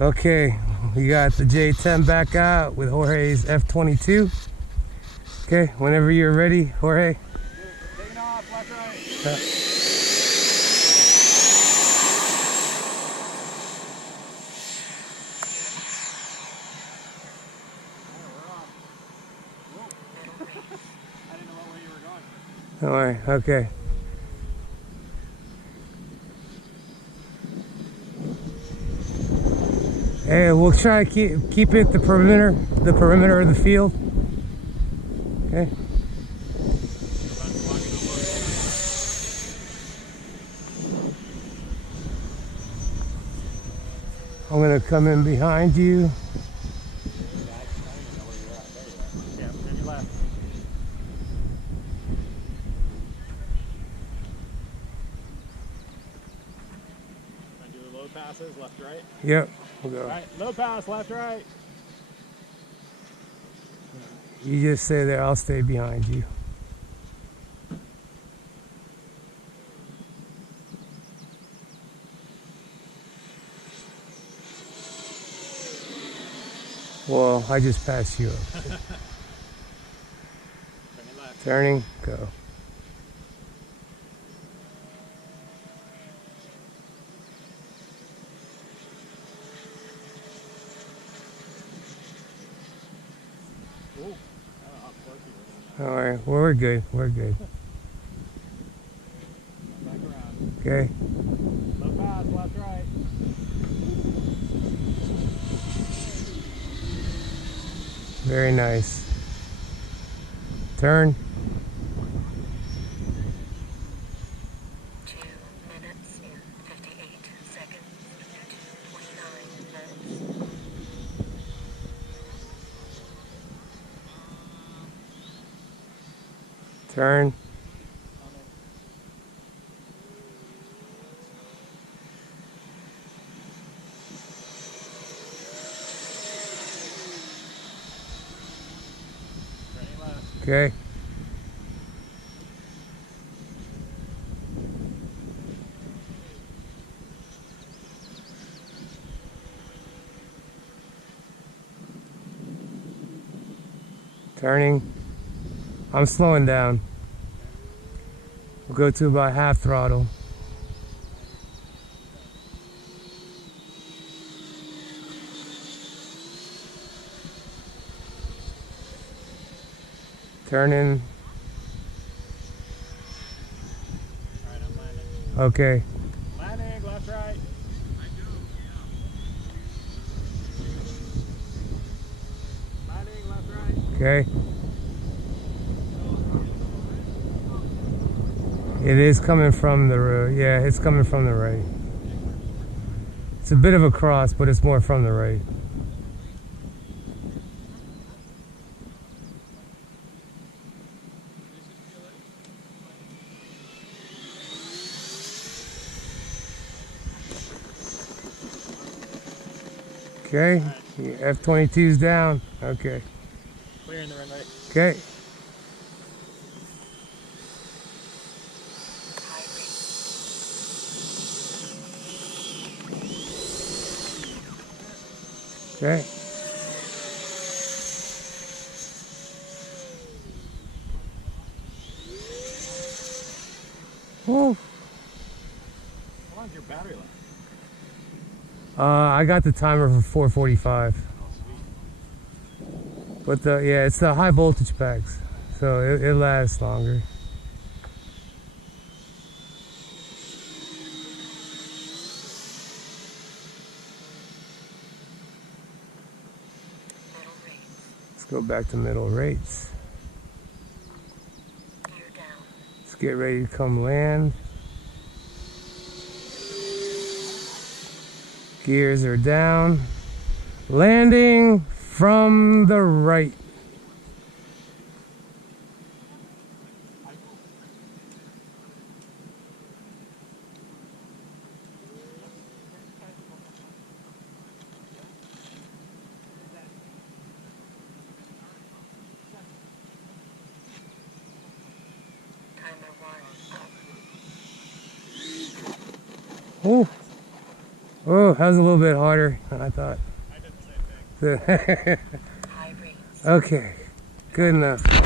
Okay, we got the J10 back out with Jorge's F-22. Okay, whenever you're ready, Jorge. Taking off, left, right. I didn't know what way you were going. Don't worry, okay. Hey, we'll try to keep it the perimeter of the field. Okay. I'm gonna come in behind you. Yeah, maybe left. I do the low passes, left, right. Yep, we'll go. Right, low pass, left, right. You just stay there, I'll stay behind you. Well, I just passed you up. Turning, go. Alright, well, we're good, we're good. Back around. Okay. Low pass, left, right. Very nice. Turn. 2 minutes and 58 seconds. 29 minutes. Turn. Okay. Turning. I'm slowing down. We'll go to about half throttle. Turning. Alright, I'm landing. Okay. Landing, left, right. Landing, left, right. Okay. It is coming from the road. Yeah, it's coming from the right. It's a bit of a cross, but it's more from the right. Okay, F-22's down. Okay. Clearing the runway. Okay. Okay. Woo. How long's your battery left? I got the timer for 445. But yeah, it's the high voltage packs, so it lasts longer. Let's go back to middle rates. Let's get ready to come land. Gears are down. Landing from the right. Oh. Oh, that was a little bit harder than I thought. I did the same thing. High rates. Okay, good enough.